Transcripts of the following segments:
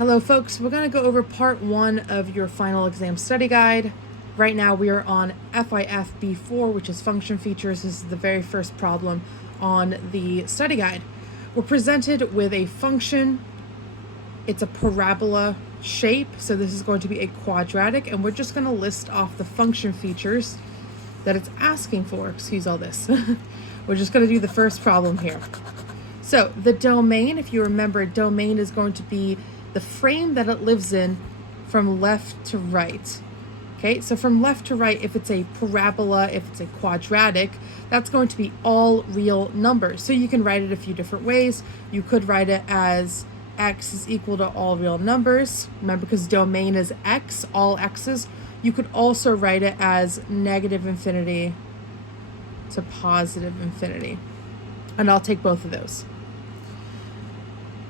Hello folks, we're going to go over part 1 of your final exam study guide. Right now we are on FIF.B.4, which is function features. This is the very first problem on the study guide. We're presented with a function. It's a parabola shape, so this is going to be a quadratic, and we're just going to list off the function features that it's asking for. Excuse all this. We're just going to do the first problem here. So the domain, if you remember, domain is going to be the frame that it lives in from left to right. Okay, so from left to right, if it's a parabola, if it's a quadratic, that's going to be all real numbers. So you can write it a few different ways. You could write it as x is equal to all real numbers. Remember, because domain is x, all x's. You could also write it as negative infinity to positive infinity. And I'll take both of those.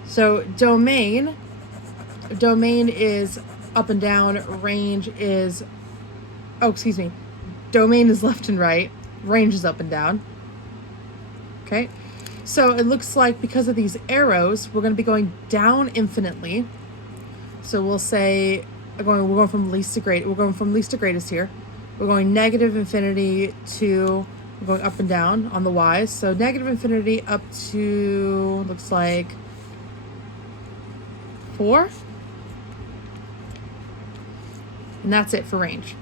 So domain is up and down, range is, domain is left and right, range is up and down. Okay, so it looks like because of these arrows, we're going to be going down infinitely. So we'll say, we're going from least to great. We're going from least to greatest here. We're going negative infinity to, we're going up and down on the y's. So negative infinity up to, looks like 4. And that's it for range.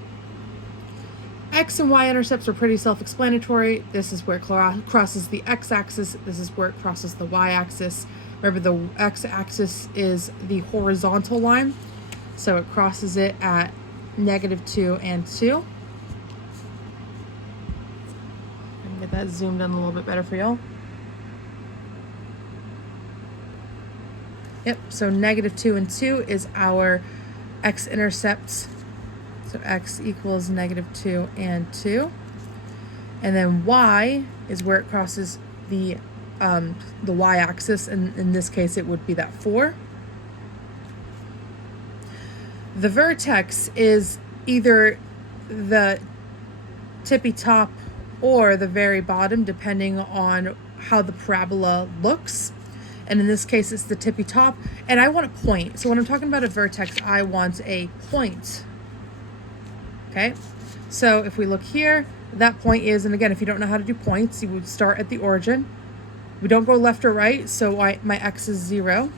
X and Y intercepts are pretty self-explanatory. This is where it crosses the x-axis. This is where it crosses the y-axis. Remember, the x-axis is the horizontal line. So it crosses it at -2 and 2. I can get that zoomed in a little bit better for y'all. Yep, so -2 and 2 is our x-intercepts. So x equals -2 and 2. And then y is where it crosses the y-axis, and in this case it would be that 4. The vertex is either the tippy top or the very bottom, depending on how the parabola looks. And in this case, it's the tippy top. And I want a point. So when I'm talking about a vertex, I want a point. Okay? So if we look here, that point is, and again, if you don't know how to do points, you would start at the origin. We don't go left or right, so my x is 0.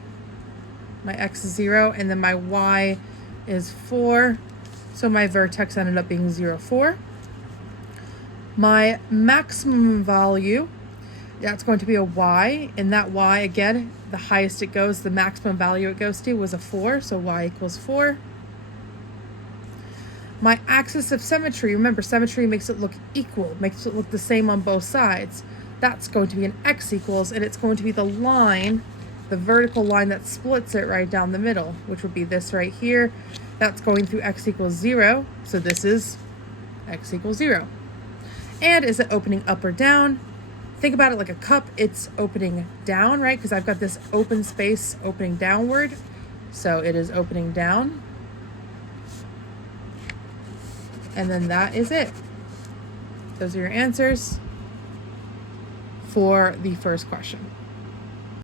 My x is 0, and then my y is 4. So my vertex ended up being 0, 4. My maximum value, that's going to be a y, and that y, again, the highest it goes, the maximum value it goes to was a 4, so y equals 4. My axis of symmetry, remember, symmetry makes it look equal, makes it look the same on both sides. That's going to be an x equals, and it's going to be the line, the vertical line that splits it right down the middle, which would be this right here. That's going through x equals 0, so this is x equals 0. And is it opening up or down? Think about it like a cup. It's opening down, right? Because I've got this open space opening downward. So it is opening down. And then that is it. Those are your answers for the first question.